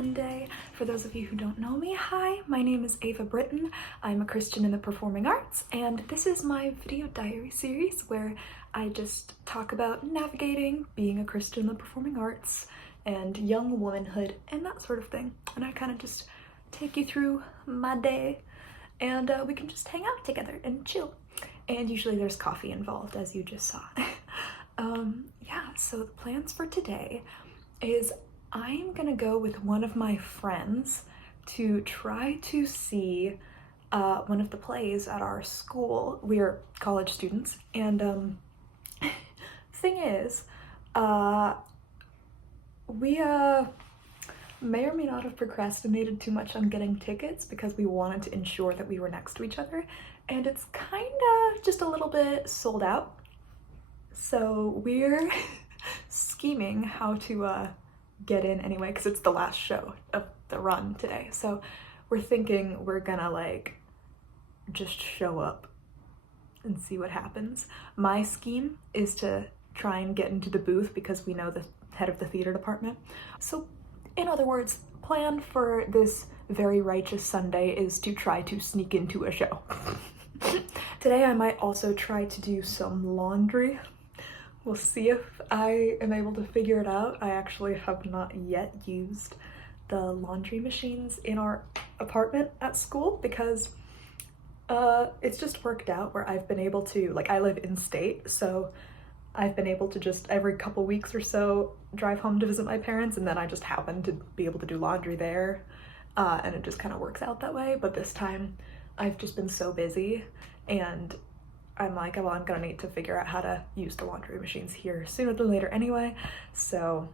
Sunday. For those of you who don't know me, hi, my name is Ava Britton. I'm a Christian in the performing arts, and this is my video diary series where I just talk about navigating being a Christian in the performing arts and young womanhood and that sort of thing. And I kind of just take you through my day, and we can just hang out together and chill. And usually there's coffee involved, as you just saw. Yeah, so the plans for today is I'm gonna go with one of my friends to try to see one of the plays at our school. We're college students, and thing is, we may or may not have procrastinated too much on getting tickets because we wanted to ensure that we were next to each other, and it's kinda just a little bit sold out. So we're scheming how to get in anyway, because it's the last show of the run today. So we're thinking we're gonna like just show up and see what happens. My scheme is to try and get into the booth because we know the head of the theater department. So in other words, plan for this very righteous Sunday is to try to sneak into a show. Today I might also try to do some laundry. We'll see if I am able to figure it out. I actually have not yet used the laundry machines in our apartment at school because it's just worked out where I've been able to, like, I live in state, so I've been able to just every couple weeks or so drive home to visit my parents, and then I just happen to be able to do laundry there, and it just kind of works out that way. But this time I've just been so busy, and I'm like, well, I'm gonna need to figure out how to use the laundry machines here sooner than later anyway. So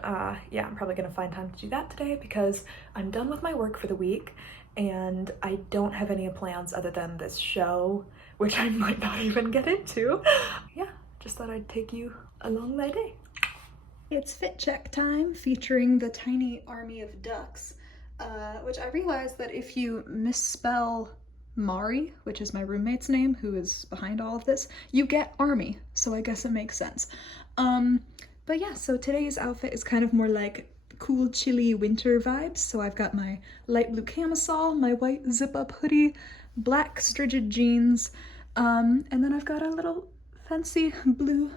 yeah, I'm probably gonna find time to do that today because I'm done with my work for the week and I don't have any plans other than this show, which I might not even get into. Yeah, just thought I'd take you along my day. It's fit check time, featuring the tiny army of ducks, which I realized that if you misspell Mari, which is my roommate's name, who is behind all of this, you get army, so I guess it makes sense. But yeah, so today's outfit is kind of more like cool, chilly winter vibes. So I've got my light blue camisole, my white zip-up hoodie, black strigid jeans, and then I've got a little fancy blue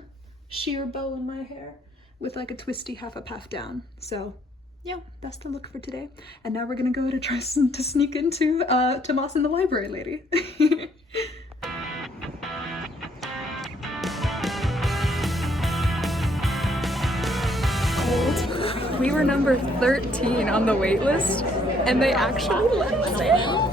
sheer bow in my hair with like a twisty half up, half down. So yeah, that's the look for today. And now we're gonna go to try to sneak into Tomas and the Library Lady. We were number 13 on the wait list, and they actually let us in.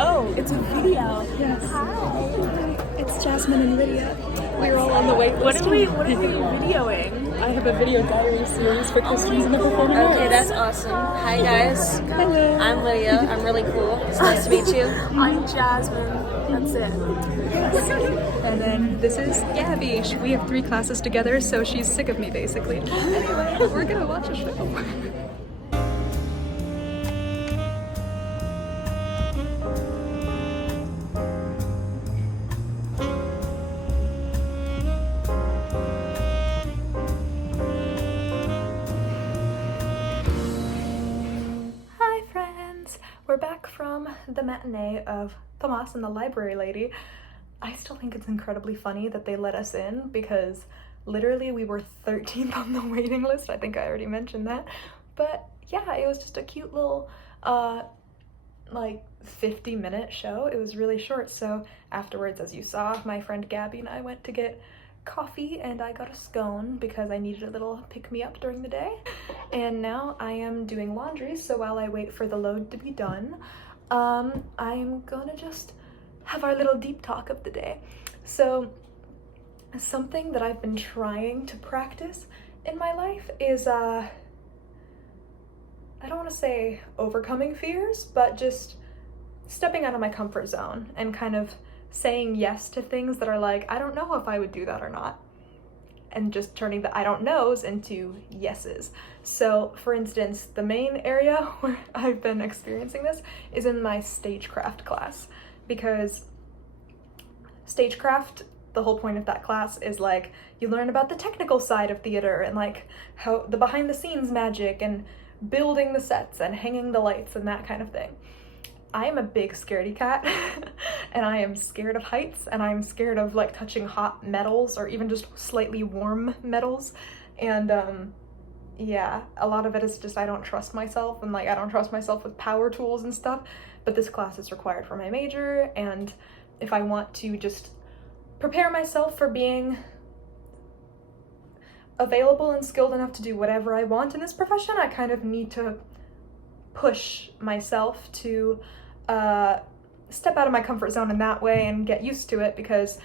Oh, it's a video. Yes. Hi. It's Jasmine and Lydia. We were all on the wait list. What are we videoing? I have a video diary series for Christians in the performing arts. Okay, that's awesome. Hi guys. Hello. I'm Lydia. I'm really cool. It's nice to meet you. I'm Jasmine. That's it. And then this is Gabby. We have 3 classes together, so she's sick of me basically. Anyway, we're gonna watch a show. Hi friends! We're back from the matinee of Tomas and the Library Lady. I still think it's incredibly funny that they let us in because literally we were 13th on the waiting list. I think I already mentioned that. But yeah, it was just a cute little like 50-minute show. It was really short. So afterwards, as you saw, my friend Gabby and I went to get coffee and I got a scone because I needed a little pick-me-up during the day. And now I am doing laundry, so while I wait for the load to be done, I'm gonna just have our little deep talk of the day. So something that I've been trying to practice in my life is I don't want to say overcoming fears, but just stepping out of my comfort zone and kind of saying yes to things that are like, I don't know if I would do that or not, and just turning the I don't knows into yeses. So for instance, the main area where I've been experiencing this is in my stagecraft class, because stagecraft, the whole point of that class is like you learn about the technical side of theater and like how the behind the scenes magic and building the sets and hanging the lights and that kind of thing. I am a big scaredy cat and I am scared of heights and I'm scared of like touching hot metals or even just slightly warm metals. And yeah, a lot of it is just I don't trust myself and like I don't trust myself with power tools and stuff. But this class is required for my major, and if I want to just prepare myself for being available and skilled enough to do whatever I want in this profession, I kind of need to push myself to step out of my comfort zone in that way and get used to it, because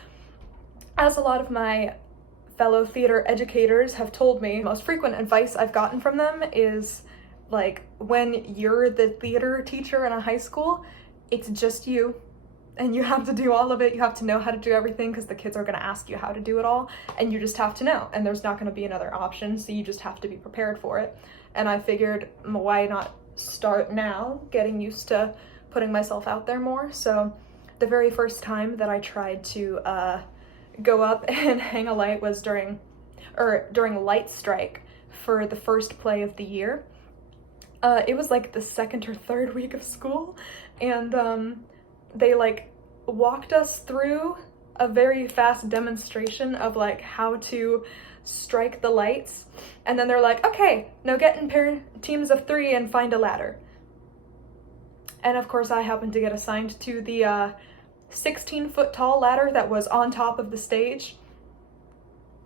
as a lot of my fellow theater educators have told me, the most frequent advice I've gotten from them is like, when you're the theater teacher in a high school, it's just you and you have to do all of it. You have to know how to do everything because the kids are going to ask you how to do it all, and you just have to know, and there's not going to be another option, so you just have to be prepared for it. And I figured, why not start now getting used to putting myself out there more? So the very first time that I tried to go up and hang a light was during Light Strike for the first play of the year. It was like the second or third week of school, and they like walked us through a very fast demonstration of like how to strike the lights, and then they're like, okay, now get in teams of 3 and find a ladder. And of course I happened to get assigned to the 16-foot tall ladder that was on top of the stage.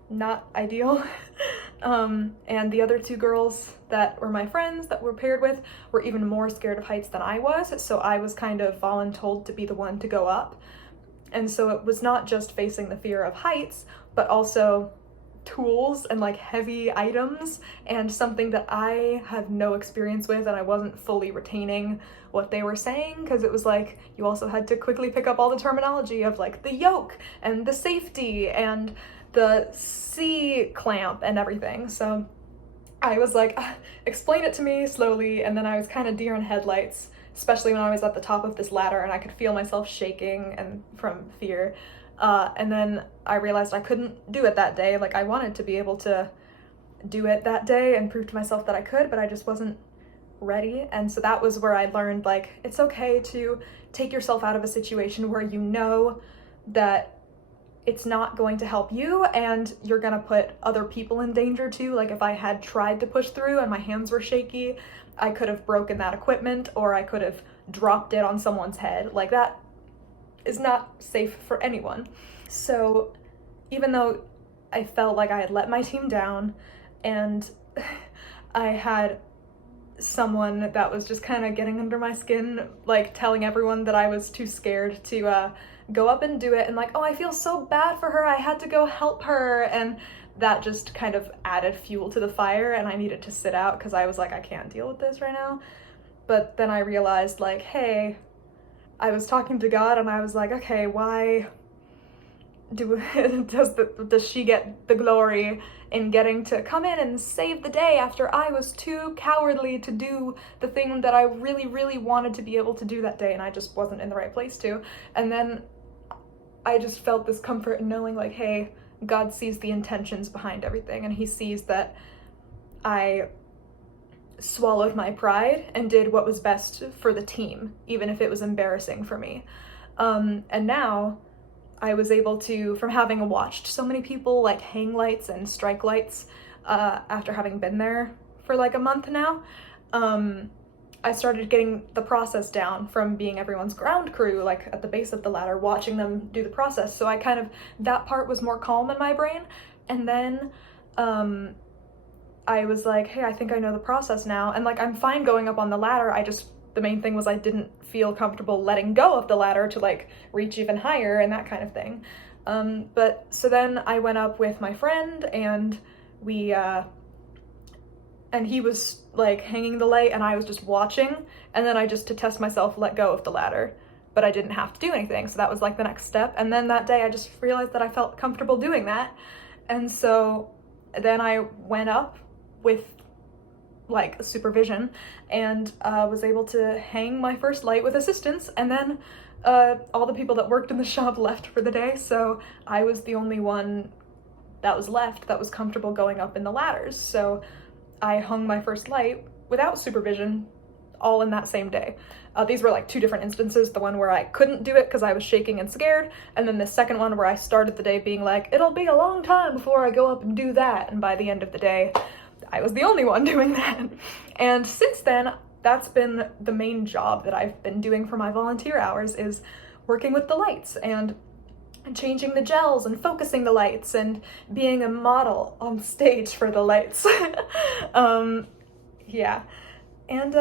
Not ideal. And the other 2 girls that were my friends that were paired with were even more scared of heights than I was, so I was kind of voluntold to be the one to go up. And so it was not just facing the fear of heights, but also tools and like heavy items, and something that I had no experience with, and I wasn't fully retaining what they were saying, because it was like you also had to quickly pick up all the terminology of like the yoke and the safety and the C clamp and everything. So I was like, explain it to me slowly, and then I was kind of deer in headlights, especially when I was at the top of this ladder and I could feel myself shaking and from fear. And then I realized I couldn't do it that day. Like, I wanted to be able to do it that day and prove to myself that I could, but I just wasn't ready. And so that was where I learned, like, it's okay to take yourself out of a situation where you know that it's not going to help you and you're gonna put other people in danger too. Like, if I had tried to push through and my hands were shaky, I could have broken that equipment, or I could have dropped it on someone's head. Like, that is not safe for anyone. So even though I felt like I had let my team down and I had someone that was just kind of getting under my skin, like telling everyone that I was too scared to go up and do it, and like, oh, I feel so bad for her, I had to go help her, and that just kind of added fuel to the fire, and I needed to sit out because I was like, I can't deal with this right now. But then I realized, like, hey, I was talking to God and I was like, okay, why does she get the glory in getting to come in and save the day after I was too cowardly to do the thing that I really, really wanted to be able to do that day, and I just wasn't in the right place to. And then I just felt this comfort in knowing, like, hey, God sees the intentions behind everything, and he sees that I swallowed my pride and did what was best for the team, even if it was embarrassing for me. And now I was able to, from having watched so many people like hang lights and strike lights after having been there for like a month now, I started getting the process down from being everyone's ground crew, like at the base of the ladder, watching them do the process. So I kind of, that part was more calm in my brain. And then I was like, hey, I think I know the process now. And like, I'm fine going up on the ladder. The main thing was I didn't feel comfortable letting go of the ladder to like reach even higher and that kind of thing. But so then I went up with my friend, and we, and he was like hanging the light and I was just watching, and then I just, to test myself, let go of the ladder, but I didn't have to do anything. So that was like the next step. And then that day I just realized that I felt comfortable doing that. And so then I went up with like supervision and was able to hang my first light with assistance, and then all the people that worked in the shop left for the day, so I was the only one that was left that was comfortable going up in the ladders. So I hung my first light without supervision all in that same day. These were like two different instances, the one where I couldn't do it because I was shaking and scared, and then the second one where I started the day being like, it'll be a long time before I go up and do that, and by the end of the day, I was the only one doing that. And since then, that's been the main job that I've been doing for my volunteer hours, is working with the lights and changing the gels and focusing the lights and being a model on stage for the lights. Yeah. And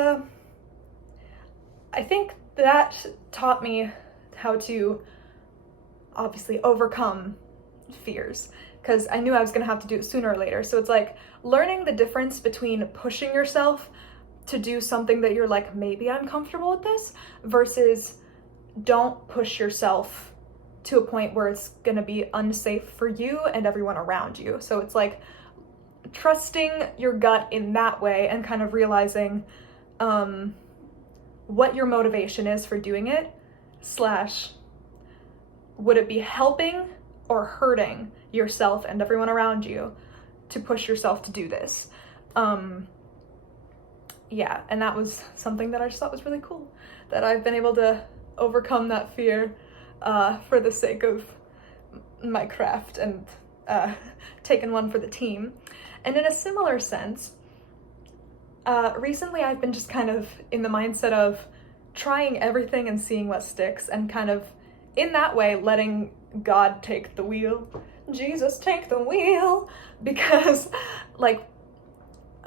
I think that taught me how to obviously overcome fears, because I knew I was gonna have to do it sooner or later. So it's like learning the difference between pushing yourself to do something that you're like, maybe I'm comfortable with this, versus don't push yourself to a point where it's gonna be unsafe for you and everyone around you. So it's like trusting your gut in that way and kind of realizing what your motivation is for doing it, slash would it be helping or hurting yourself and everyone around you to push yourself to do this. Yeah, and that was something that I just thought was really cool, that I've been able to overcome that fear for the sake of my craft and taken one for the team. And in a similar sense, recently I've been just kind of in the mindset of trying everything and seeing what sticks, and kind of in that way letting God take the wheel. Jesus, take the wheel! Because like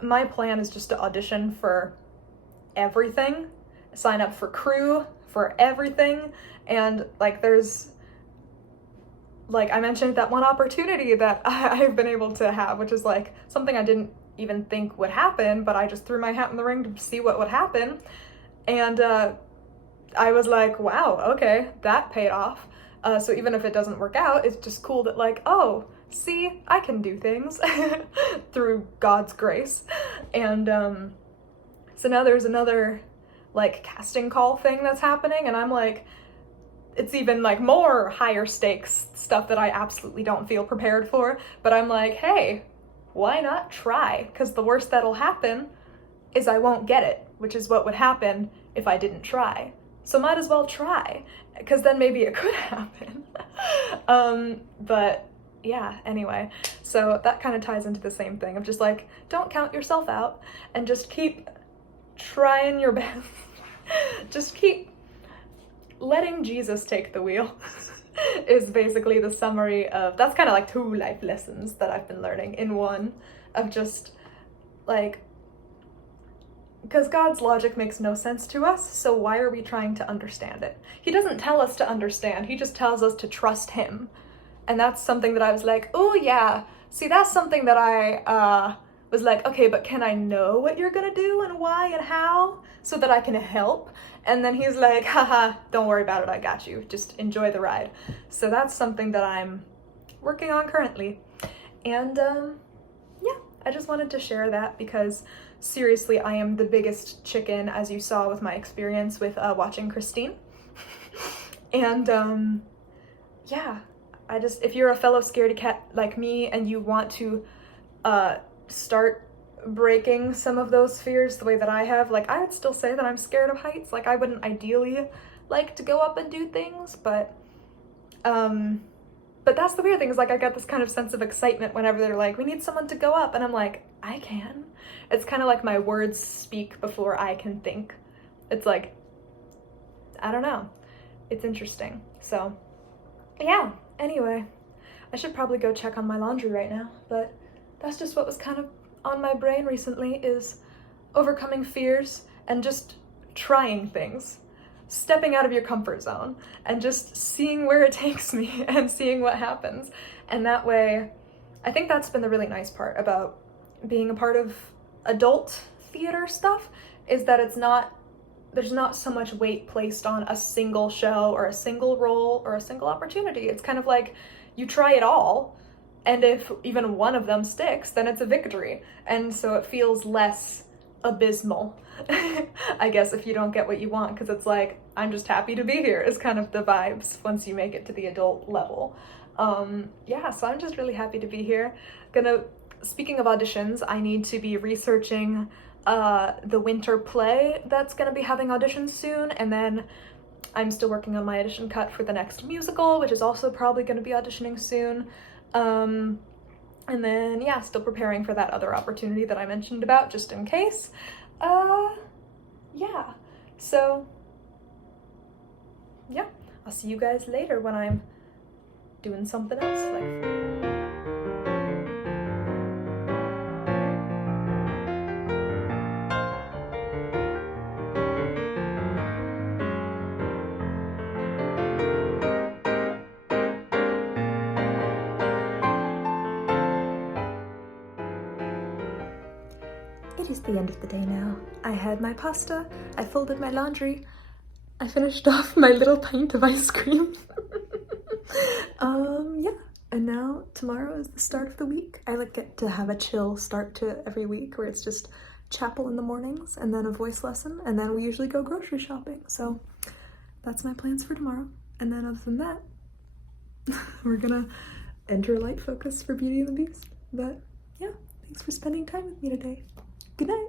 my plan is just to audition for everything, sign up for crew, for everything, and like there's, like I mentioned, that one opportunity that I've been able to have, which is like something I didn't even think would happen, but I just threw my hat in the ring to see what would happen, and I was like, wow, okay, that paid off. So even if it doesn't work out, it's just cool that like, oh, see, I can do things through God's grace. And so now there's another like casting call thing that's happening, and I'm like, it's even like more higher stakes stuff that I absolutely don't feel prepared for, but I'm like, hey, why not try? Because the worst that'll happen is I won't get it, which is what would happen if I didn't try. So might as well try, because then maybe it could happen. But yeah, anyway, so that kind of ties into the same thing of just like, don't count yourself out and just keep trying your best. Just keep letting Jesus take the wheel is basically the summary of, that's kind of like two life lessons that I've been learning in one, of just like, because God's logic makes no sense to us, so why are we trying to understand it? He doesn't tell us to understand, he just tells us to trust him. And that's something that I was like, oh yeah, see, that's something that I was like, okay, but can I know what you're gonna do and why and how so that I can help? And then he's like, haha, don't worry about it, I got you, just enjoy the ride. So that's something that I'm working on currently. And yeah, I just wanted to share that because seriously, I am the biggest chicken, as you saw with my experience with watching Christine. And yeah, I just, if you're a fellow scaredy cat like me and you want to start breaking some of those fears the way that I have, like I would still say that I'm scared of heights. Like I wouldn't ideally like to go up and do things, but that's the weird thing, is like I got this kind of sense of excitement whenever they're like, we need someone to go up, and I'm like, I can. It's kind of like my words speak before I can think. It's like, I don't know. It's interesting. So yeah, anyway, I should probably go check on my laundry right now, but that's just what was kind of on my brain recently, is overcoming fears and just trying things. Stepping out of your comfort zone and just seeing where it takes me and seeing what happens. And that way, I think that's been the really nice part about being a part of adult theater stuff, is that there's not so much weight placed on a single show or a single role or a single opportunity. It's kind of like you try it all, and if even one of them sticks, then it's a victory. And so it feels less abysmal. I guess if you don't get what you want, because it's like, I'm just happy to be here is kind of the vibes once you make it to the adult level. Yeah, so I'm just really happy to be here. Speaking of auditions, I need to be researching the winter play that's gonna be having auditions soon, and then I'm still working on my audition cut for the next musical, which is also probably gonna be auditioning soon. And then, yeah, still preparing for that other opportunity that I mentioned about, just in case. Yeah, so, yeah, I'll see you guys later when I'm doing something else, like... It is the end of the day now. I had my pasta, I folded my laundry, I finished off my little pint of ice cream. Yeah, and now tomorrow is the start of the week. I like get to have a chill start to every week where it's just chapel in the mornings and then a voice lesson, and then we usually go grocery shopping. So that's my plans for tomorrow. And then other than that, we're gonna enter light focus for Beauty and the Beast. But yeah, thanks for spending time with me today. Good night.